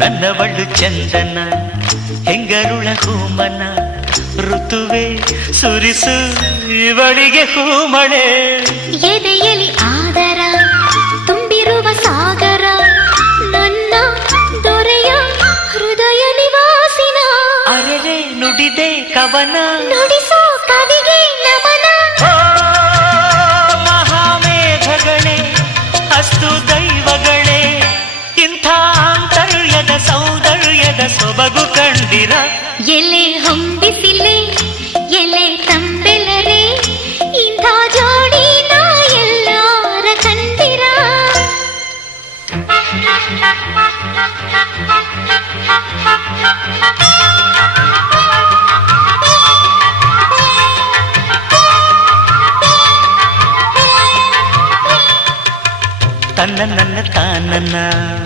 ನನ್ನವಳು ಚಂದನ ಹೆಂಗರುಳ ಹೂಮನ ಋತುವೆ ಸುರಿಸು ಇವಳಿಗೆ ಹೂಮಳೆ ಎದೆಯಲಿ ಆದರ ತುಂಬಿರುವ ಸಾಗರ ನನ್ನ ದೊರೆಯ ಹೃದಯ ನಿವಾಸಿನ ಅರೆರೆ ನುಡಿದೆ ಕವನ ನುಡಿಸೋ ಕವಿಗೆ ನಮನ ಮಹಾಮೇಘಗಳೇ ಅಸ್ತು ದೈವಗಳೇ ಇಂಥ ಆಂತರ್ಯದ ಸೌಂದರ್ಯದ ಸೊಬಗು ಕಂಡಿರ ಎಲೆ ಹೊಂಬಿಸಿಲೆ ಎಲೆ ತಂಬೆಲರೆ ಇಂಥ ಜೋಡಿನ ಎಲ್ಲಾರ ಕಂಡಿರ ತನ್ನ ನನ್ನ ತಾನನ್ನ